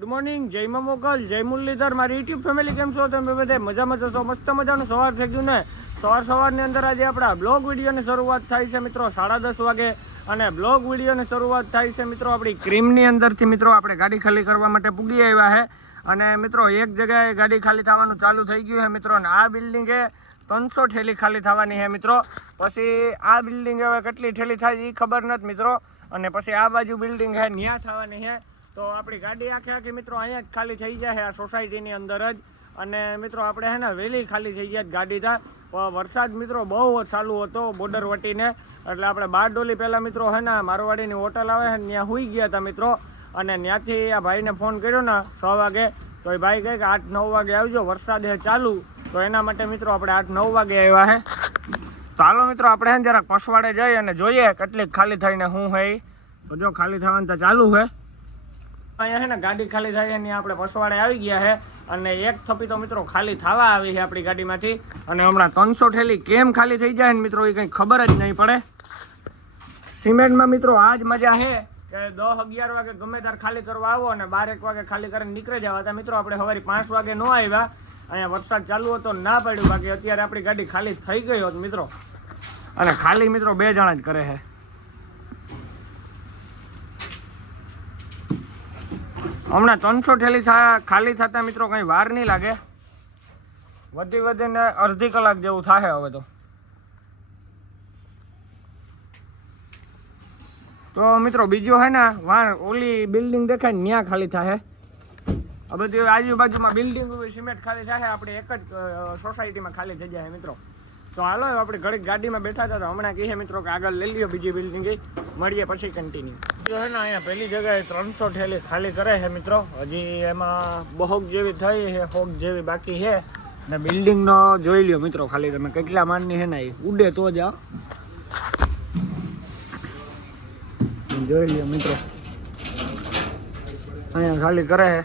Good morning, જય મા મોગલ, જય મુરલીધર, મારી યુટ્યુબ ફેમિલી કેમ છો? તમે બધા મજામાં જશો? મસ્ત મજાનું સવાર થઈ ગયું ને. સવારની અંદર આજે આપણા બ્લોગ વિડીયોની શરૂઆત થાય છે મિત્રો 10:30 વાગે. અને બ્લોગ વિડીયોની શરૂઆત થાય છે મિત્રો આપણી ક્રીમની અંદરથી. મિત્રો આપણે ગાડી ખાલી કરવા માટે પૂગી આવ્યા છે. અને મિત્રો એક જગ્યાએ ગાડી ખાલી થવાનું ચાલુ થઈ ગયું છે મિત્રો. અને આ બિલ્ડિંગે 300 ઠેલી ખાલી થવાની છે મિત્રો. પછી આ બિલ્ડિંગ હવે કેટલી ઠેલી થાય એ ખબર નથી મિત્રો. અને પછી આ બાજુ બિલ્ડિંગ છે ત્યાં થવાની છે. તો આપણી ગાડી આખી મિત્રો અહીંયા જ ખાલી થઈ જાય આ સોસાયટીની અંદર જ. અને મિત્રો આપણે છે ને વહેલી ખાલી થઈ જાય ગાડી ત્યાં. વરસાદ મિત્રો બહુ ચાલુ હતો બોર્ડર વટીને. એટલે આપણે બારડોલી પહેલાં મિત્રો છે ને મારવાડીની હોટલ આવે છે ને ત્યાં સૂઈ ગયા હતા મિત્રો. અને ત્યાંથી આ ભાઈને ફોન કર્યો ને 6 વાગે. તો એ ભાઈ કહે કે 8-9 વાગે આવજો, વરસાદ છે ચાલુ. તો એના માટે મિત્રો આપણે 8-9 વાગે આવ્યા છે. તો હાલો મિત્રો આપણે છે ને જરાક પસવાડે જઈ અને જોઈએ કેટલીક ખાલી થઈને શું હોય. તો જો ખાલી થવાનું તો ચાલુ છે. અહીંયા છે ને ગાડી ખાલી થાય એની આપણે પસવાડે આવી ગયા છે. અને એક થપી તો મિત્રો ખાલી થવા આવી છે આપણી ગાડીમાંથી. અને હમણાં 300 ઠેલી કેમ ખાલી થઈ જાય ને મિત્રો એ કંઈ ખબર જ નહીં પડે. સિમેન્ટમાં મિત્રો આ જ મજા છે કે 10-11 વાગે ગમે ત્યારે ખાલી કરવા આવો અને 12-1 વાગે ખાલી કરીને નીકળી જવા હતા મિત્રો. આપણે સવારે 5 વાગે ન આવ્યા, અહીંયા વરસાદ ચાલુ હતો ના પડ્યું. બાકી અત્યારે આપણી ગાડી ખાલી થઈ ગઈ હોત મિત્રો. અને ખાલી મિત્રો 2 જણા જ કરે છે. હમણાં 300 ઠેલી ખાલી થતા મિત્રો કંઈ વાર નહીં લાગે. વધીને અડધી કલાક જેવું થાય હવે તો મિત્રો બીજું છે ને ઓલી બિલ્ડિંગ દેખાય ને ત્યાં ખાલી થાય. આ બધી આજુબાજુમાં બિલ્ડિંગ સિમેન્ટ ખાલી થાય. આપણે એક જ સોસાયટીમાં ખાલી થઈ જાય મિત્રો. તો હાલો આપણે ઘડીક ગાડીમાં બેઠા હતા તો હમણાં કહીએ મિત્રો કે આગળ લઈ લ્યો બીજી બિલ્ડિંગ. મળીએ પછી કન્ટિન્યુ. જો છે ને અહીંયા પહેલી જગ્યાએ 300 ઠેલી ખાલી કરે છે મિત્રો. હજી એમાં 100 જેવી થઈ છે, 100 જેવી બાકી છે. ને બિલ્ડિંગનો જોઈ લ્યો મિત્રો ખાલી તમે કેટલા માળની છે ને એ ઉડે તો જ જોઈ લ્યો મિત્રો. અહીંયા ખાલી કરે છે.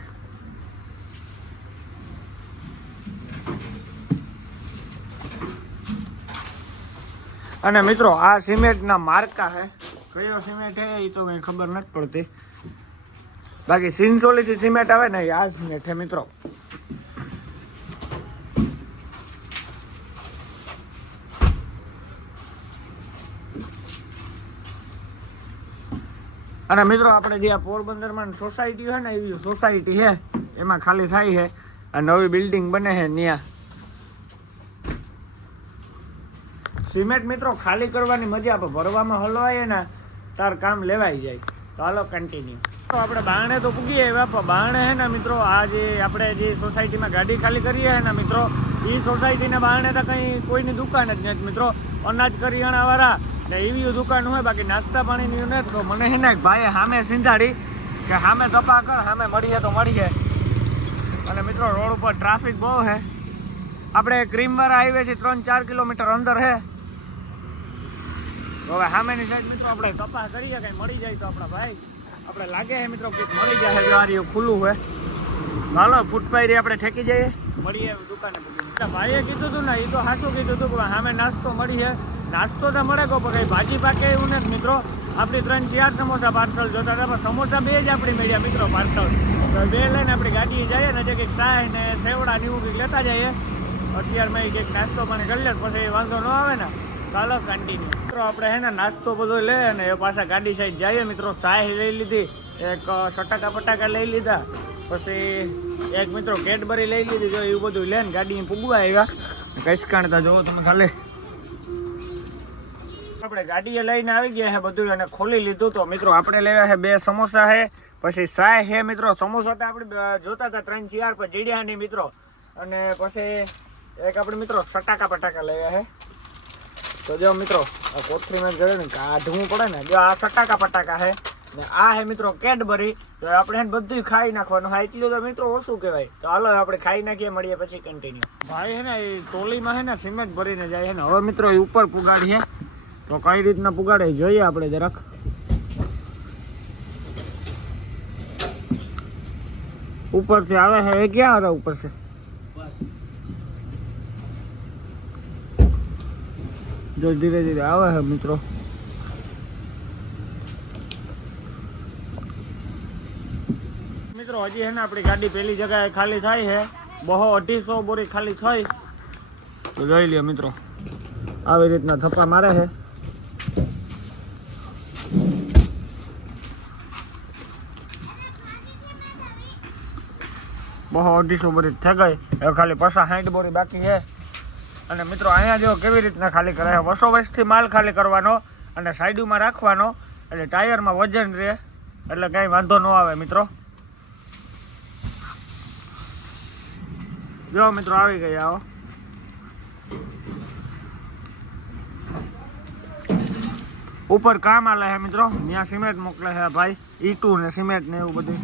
અને મિત્રો આ સિમેન્ટના માર્કા છે. કયો સિમેન્ટ છે એ તો કંઈ ખબર નથી પડતી. બાકી સિંસોલીથી સિમેન્ટ આવે ને આ સિમેન્ટ છે મિત્રો. અને મિત્રો આપણે જે આ પોરબંદરમાં સોસાયટી છે ને એવી સોસાયટી છે એમાં ખાલી થાય છે. આ નવી બિલ્ડિંગ બને છે ત્યાં. સિમેન્ટ મિત્રો ખાલી કરવાની મજા આપે, ભરવામાં હલવાય ને તાર કામ લેવાઈ જાય. તો હાલો કન્ટિન્યુ. તો આપણે બારણે તો પૂગી આવ્યા. પણ બારણે છે ને મિત્રો આ જે આપણે જે સોસાયટીમાં ગાડી ખાલી કરીએ છે ને મિત્રો એ સોસાયટીના બારણે તો કંઈ કોઈની દુકાન જ નથી મિત્રો. અનાજ કરિયાણાવાળા ને એવી દુકાન હોય, બાકી નાસ્તા પાણીની નથી. તો મને છે ને ભાઈએ સામે સિંધાડી કે સામે ધપા કર, સામે મળીએ તો મળીએ. અને મિત્રો રોડ ઉપર ટ્રાફિક બહુ છે. આપણે ક્રીમવાળા હાઈવેથી 3-4 કિલોમીટર અંદર છે. તો હવે સામેની સાઈડ મિત્રો આપણે તપાસ કરીએ કંઈ મળી જાય તો આપણા ભાઈ આપણે લાગે છે મિત્રો મળી જાય. દ્વારી ખુલ્લું હોય. હાલો ફૂટપાયરી આપણે ઠેકી જઈએ, મળીએ દુકાને. ભાઈએ કીધું હતું ને એ તો સાચું કીધું હતું કે સામે નાસ્તો મળી છે. નાસ્તો તો મળે કહો પણ કંઈ ભાજી પાકે એવું નથી મિત્રો. આપણી 3-4 સમોસા પાર્સલ જોતા હતા, પણ સમોસા 2 જ આપણી મળ્યા મિત્રો પાર્સલ. તો 2 લઈને આપણી ગાડીએ જઈએ ને જે કંઈક સાય ને સેવડા ને એવું કંઈક લેતા જઈએ. અત્યારમાં કંઈક નાસ્તો પાણી કરી લે પછી વાંધો ન આવે ને. ચાલો કન્ટિન્યુ. મિત્રો આપણે છે ને નાસ્તો બધો લે અને એ પાછા ગાડી સાઈડ જઈએ મિત્રો. સાય લઈ લીધી, એક સટાકા લઈ લીધા, પછી એક મિત્રો કેડબરી લઈ લીધી. જો એવું બધું લે ને ગાડી પૂગવા આવ્યા. કઈ કાણતા જોવો તમે ખાલી. આપણે ગાડીએ લઈને આવી ગયા છે બધું અને ખોલી લીધું. તો મિત્રો આપણે લેવા છે 2 સમોસા છે, પછી સાય છે મિત્રો. સમોસા તો આપણે જોતા હતા 3-4 પર જીડ્યા નહીં મિત્રો. અને પછી એક આપણે મિત્રો સટાકા લેવા છે. તો જો મિત્રો આ કોથળીમાં ગળે ને કાઢવું પડે ને. જો આ સટાકા છે ને આ હે મિત્રો કેડબરી. તો આપણે બધું ખાઈ નાખવાનું. હા એટલું તો મિત્રો ઓછું કહેવાય. તો હાલો આપણે ખાઈ નાખીએ, મળીએ પછી કન્ટિન્યુ. ભાઈ છે ને એ ટોલીમાં છે ને સિમેન્ટ ભરીને જાય છે ને. હવે મિત્રો એ ઉપર પુગાડીએ તો કઈ રીતના પુગાડે જોઈએ આપણે જરાક. ઉપરથી આવે છે એ ક્યાં આવે ઉપર છે? જો ધીરે ધીરે આવે છે મિત્રો. મિત્રો મિત્રો હજી હે ને આપણી ગાડી પેલી જગ્યાએ ખાલી થાય છે, બહુ 250 બોરી ખાલી થઈ તો જોઈ લ્યો મિત્રો, આવી રીતના થપ્પા મારે છે. બહુ 250 બોરી થઈ ગઈ, હવે ખાલી 50-60 બોરી બાકી છે. અને મિત્રો અહીંયા જો કેવી રીતના ખાલી કરે છે, વસો વર્ષથી માલ ખાલી કરવાનો અને સાઈડમાં રાખવાનો, એટલે ટાયરમાં વજન રહે, એટલે કંઈ વાંધો ન આવે મિત્રો. જો મિત્રો આવી ગઈ આવો. ઉપર કામ આલે છે મિત્રો, ત્યાં સિમેન્ટ મોકલે છે ભાઈ, ઈટું ને સિમેન્ટ ને એવું બધું.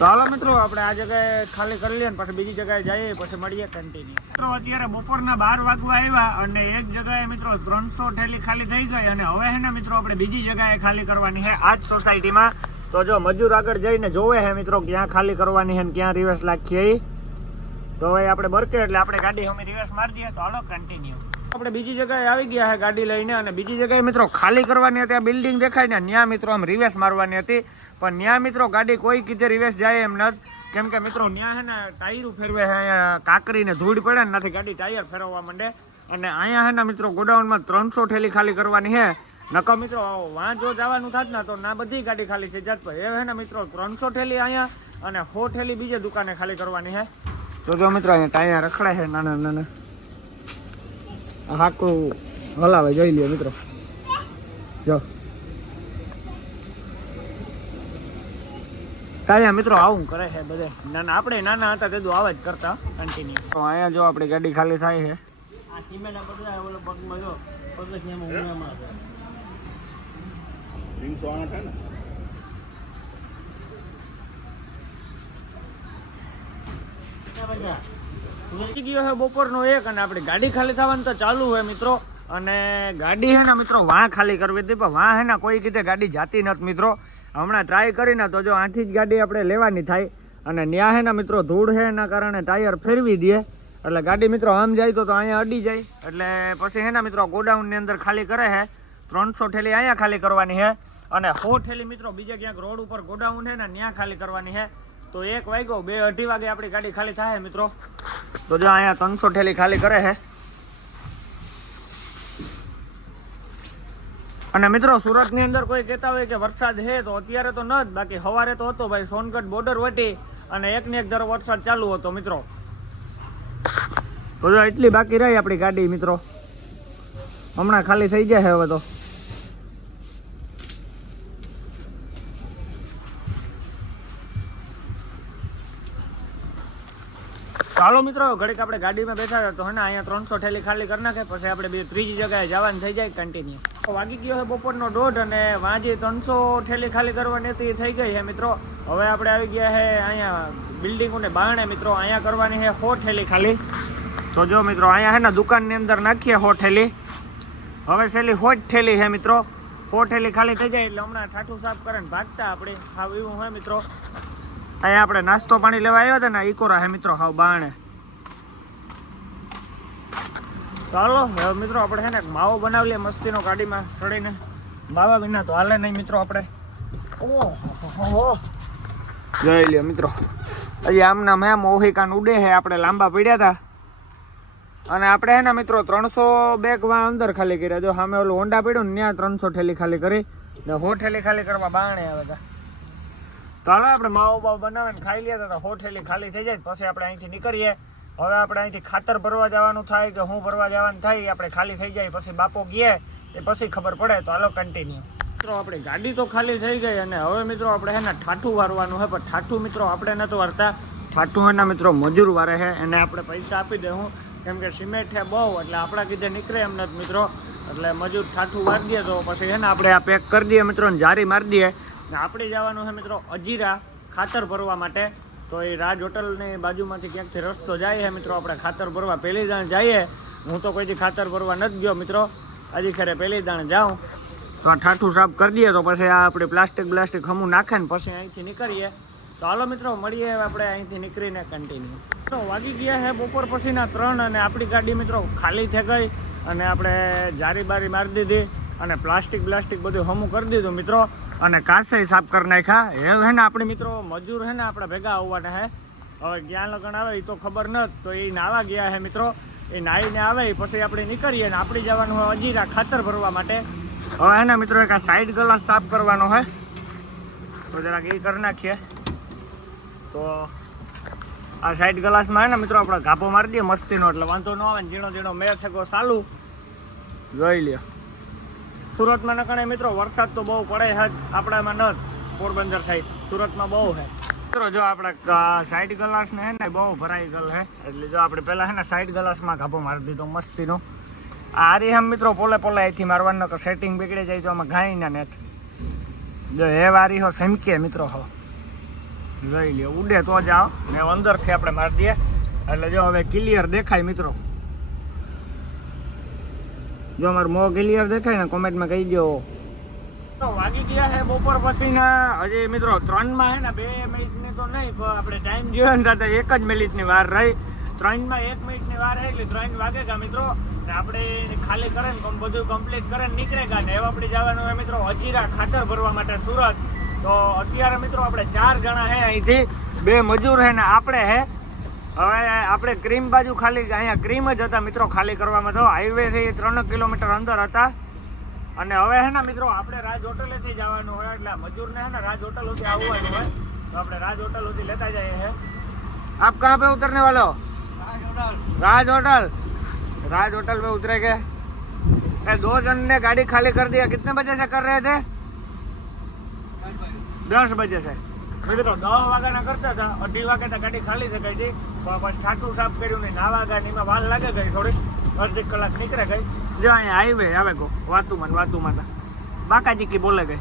તો હાલો મિત્રો આપણે આ જગ્યાએ ખાલી કરી લઈએ, પછી બીજી જગ્યાએ જઈએ, પછી મળીએ કન્ટિન્યુ. મિત્રો અત્યારે બપોરના 12 વાગવા આવ્યા અને એક જગ્યાએ મિત્રો 300 ઠેલી ખાલી થઈ ગઈ, અને હવે હે ને મિત્રો આપણે બીજી જગ્યાએ ખાલી કરવાની છે આ જ સોસાયટીમાં. તો જો મજૂર આગળ જઈને જોવે છે મિત્રો ક્યાં ખાલી કરવાની છે ને ક્યાં રિવર્સ નાખીએ. તો હવે આપણે બરકે એટલે આપણે ગાડી અમે રિવર્સ મારી દઈએ. તો હાલો કન્ટિન્યુ. આપણે બીજી જગ્યાએ આવી ગયા છે ગાડી લઈને, અને બીજી જગ્યાએ મિત્રો ખાલી કરવાની હતી. આ બિલ્ડિંગ દેખાય ને ત્યાં મિત્રો આમ રિવર્સ મારવાની હતી, પણ ત્યાં મિત્રો ગાડી કોઈ કીધે રિવર્સ જાય એમ નથી, કેમ કે મિત્રો ત્યાં છે ને ટાયરું ફેરવે છે, અહીંયા કાંકરીને ધૂળ પડે ને નથી ગાડી ટાયર ફેરવવા માંડે. અને અહીંયા છે ને મિત્રો ગોડાઉનમાં 300 ઠેલી ખાલી કરવાની છે. નકર મિત્રો વાં જો જવાનું થાત ને તો ના બધી ગાડી ખાલી થઈ જાત. એ છે ને મિત્રો 300 ઠેલી અહીંયા અને 100 ઠેલી બીજે દુકાને ખાલી કરવાની છે. તો જો મિત્રો અહીંયા ટાયર રખડે છે નાના નાના, હાકું હલાવે જોઈ લ્યો મિત્રો. જો કાંઈ મિત્રો આવું કરે છે બધે, નાના આપણે નાના હતા તે આવા જ કરતા કન્ટિન્યુ. તો અહીંયા જો આપણી ગાડી ખાલી થાય છે. આ સિમેન્ટ બધા ઓલો પગમાં જો પગથિયામાં ઉનામાં રિંગ સોના છે ને ગયો છે બપોરનો 1 અને આપણી ગાડી ખાલી થવાનું તો ચાલુ હોય મિત્રો. અને ગાડી છે ને મિત્રો વાં ખાલી કરવી હતી, પણ વાં છે ને કોઈ કીધે ગાડી જાતી નથી મિત્રો. હમણાં ટ્રાય કરીને તો જો આથી જ ગાડી આપણે લેવાની થાય, અને ન્યા છે ને મિત્રો ધૂળ છે એના કારણે ટાયર ફેરવી દે, એટલે ગાડી મિત્રો આમ જાય તો અહીંયા અડી જાય. એટલે પછી છે ને મિત્રો ગોડાઉનની અંદર ખાલી કરે છે. 300 ઠેલી અહીંયા ખાલી કરવાની છે, અને 100 ઠેલી મિત્રો બીજે ક્યાંક રોડ ઉપર ગોડાઉન છે ને ત્યાં ખાલી કરવાની છે. તો 1 વાગ્યો 2-2:30 વાગે આપણી ગાડી ખાલી થાય મિત્રો. તો જો અહીંયા 300 ઠેલી ખાલી કરે છે. અને મિત્રો સુરતની અંદર કોઈ કહેતા હોય કે વરસાદ છે તો અત્યારે તો ન જ, બાકી સવારે તો હતો ભાઈ. સોનગઢ બોર્ડર વટી અને એકને એક ધારો વરસાદ ચાલુ હતો મિત્રો. તો જો એટલી બાકી રહી આપણી ગાડી મિત્રો, હમણાં ખાલી થઈ જાય છે હવે તો. ચાલો મિત્રો ઘડીક આપણે ગાડીમાં બેઠા હતા તો હે ને અહીંયા 300 ઠેલી ખાલી કરી નાખે, પછી આપણે ત્રીજી જગ્યાએ જવાનું થઈ જાય કન્ટિન્યુ. વાગી ગયો છે બપોરનો 1:30 અને વાંજી 300 ઠેલી ખાલી કરવાની હતી થઈ ગઈ છે મિત્રો. હવે આપણે આવી ગયા છે અહીંયા બિલ્ડિંગોને બારણે મિત્રો, અહીંયા કરવાની છે 100 ઠેલી ખાલી. તો જો મિત્રો અહીંયા છે ને દુકાનની અંદર નાખીએ 100 ઠેલી. હવે છેલ્લી 100 ઠેલી છે મિત્રો. 100 ઠેલી ખાલી થઈ જાય એટલે હમણાં ઠાઠું સાફ કરે ને ભાગતા આપણે હાવ એવું હોય મિત્રો. અહીંયા આપણે નાસ્તો પાણી લેવા આવ્યા હતા ને ઈકોરા હે મિત્રો હાવ બારણે. ચાલો હવે મિત્રો આપણે છે ને માવો બનાવી લઈએ મસ્તીનો ગાડીમાં સડીને. માવા વિના તો હાલે નહીં મિત્રો આપણે. ઓહો જોઈ લ્યો મિત્રો, હજી આમના મેં મોહિકાન ઉડે છે. આપણે લાંબા પડ્યા હતા અને આપણે છે ને મિત્રો 300 બેગ અંદર ખાલી કર્યા. જો સામે ઓલું હોન્ડા પડ્યું ને ત્યાં 300 ઠેલી ખાલી કરી ને 100 ઠેલી ખાલી કરવા બારણે આવ્યા હતા. તો હાલો આપણે માવો બાવ બનાવીને ખાઈ લે તો 100 ઠેલી ખાલી થઈ જાય પછી આપણે અહીંથી નીકળીએ. હવે આપણે અહીંથી ખાતર ભરવા જવાનું થાય કે હું ભરવા જવાનું થાય, આપણે ખાલી થઈ જાય પછી બાપો ગયે એ પછી ખબર પડે. તો હાલો કન્ટિન્યુ. મિત્રો આપણી ગાડી તો ખાલી થઈ ગઈ અને હવે મિત્રો આપણે છે ને ઠાઠું વારવાનું છે, પણ ઠાઠું મિત્રો આપણે નહોતું વારતા. ઠાઠું એના મિત્રો મજૂર વારે છે, એને આપણે પૈસા આપી દઉં કેમ કે સિમેન્ટ છે બહુ, એટલે આપણા કીધે નીકળે એમ નથી મિત્રો. એટલે મજૂર ઠાઠું વારી દે તો પછી છે ને આપણે આ પેક કરી દઈએ મિત્રો ને જારી મારી દઈએ. ને આપણે જવાનું છે મિત્રો અજીરા ખાતર ભરવા માટે. તો એ રાજ હોટલની બાજુમાંથી ક્યાંકથી રસ્તો જાય છે મિત્રો. આપણે ખાતર ભરવા પહેલી દાણ જઈએ. હું તો કોઈથી ખાતર ભરવા નથી ગયો મિત્રો, હજી ખેરે પહેલી દાણ જાઉં. તો આ ઠાઠું સાફ કરી દઈએ તો પછી આ આપણે પ્લાસ્ટિક હમું નાખે ને પછી અહીંથી નીકળીએ. તો હાલો મિત્રો મળીએ આપણે અહીંથી નીકળીને કન્ટિન્યુ. તો વાગી ગયા છે બપોર પછીના 3 અને આપણી ગાડી મિત્રો ખાલી થઈ ગઈ અને આપણે જારી બારી મારી દીધી. અને પ્લાસ્ટિક બધું હમું કરી દીધું મિત્રો, અને કાસે સાફ કરી નાખ્યા. હવે હે ને આપણે મિત્રો મજૂર હે ને આપણા ભેગા આવવાના હે. હવે ક્યાં લગન આવે એ તો ખબર નથી, તો એ નાવા ગયા હે મિત્રો. એ નાહીને આવે પછી આપણે નીકળીએ ને આપણે જવાનું હોય અજીરા ખાતર ભરવા માટે. હવે હે ને મિત્રો એક આ સાઈડ ગ્લાસ સાફ કરવાનો હોય, તો જરાક એ કરી નાખીએ. તો આ સાઈડ ગ્લાસમાં હે ને મિત્રો આપણે ગાભો મારી દઈએ મસ્તીનો, એટલે વાંધો ન આવે ને. ઝીણો મેં થેકો ચાલુ જોઈ લ્યો. સુરતમાં નકણે મિત્રો વરસાદ તો બહુ પડે છે આપણામાં ન, પોરબંદર સાઈડ સુરતમાં બહુ છે મિત્રો. જો આપણે સાઈડ ગ્લાસને હે ને બહુ ભરાઈ ગયેલ છે, એટલે જો આપણે પહેલાં હે ને સાઈડ ગ્લાસમાં ગાભો મારી દીધો મસ્તીનો. આ રી આમ મિત્રો પોલે અહીંથી મારવાનો કે સેટિંગ બગડી જાય તો આમાં ઘાઈ ના નેટ. જો એ વારી હો સમકીએ મિત્રો, હો જોઈ લ્યો. ઉડે તો જાઓ ને અંદરથી આપણે મારી દઈએ, એટલે જો હવે ક્લિયર દેખાય મિત્રો. જો અમારું મોં ક્લિયર દેખાય ને કોમેન્ટમાં કહી દો. તો વાગી ગયા છે બપોર પછીના હજી મિત્રો 3માં હે ને 2 મિનિટની તો નહીં, પણ આપણે ટાઈમ જોયો ને તો 1 જ મિનિટની વાર રહી. 3માં 1 મિનિટની વાર રહી એટલે 3 વાગે ગયા મિત્રો. ને આપણે ખાલી કરે ને બધું કમ્પ્લીટ કરે ને નીકળે ગયા ને. હવે આપણે જવાનું હોય મિત્રો અજીરા ખાતર ભરવા માટે સુરત. તો અત્યારે મિત્રો આપણે 4 જણા હે, અહીંથી 2 મજૂર હે ને આપણે હે. હવે આપણે ક્રીમ બાજુ ખાલી અહીંયા ક્રીમ જ હતા મિત્રો ખાલી કરવામાં, તો હાઈવેથી 3 કિલોમીટર અંદર હતા. અને હવે હે ને મિત્રો આપણે રાજ હોટલેથી જવાનું હોય, એટલે મજૂરને હે ને રાજ હોટલ સુધી આવવાનું હોય, તો આપણે રાજ હોટલ સુધી લેતા જઈએ हैं. आप कहाँ पे उतरने वाले हो? राज होटल पे उतरेंगे. 2 जन ने गाड़ी खाली कर दिया. कितने बजे से कर रहे थे? 10 बजे से. મિત્રો 10 વાગ્યાના કરતા હતા, 2:30 વાગે ગાડી ખાલી થઈ ગઈ હતી. બસ ઠાઠું સાફ કર્યું ને નાવા ગયા ને એમાં વાર લાગે ગઈ થોડીક, અડધી કલાક નીકળે ગઈ. જો અહીંયા હાઈવે આવે ગો વાતુમાં બાકાજી કી બોલે ગઈ.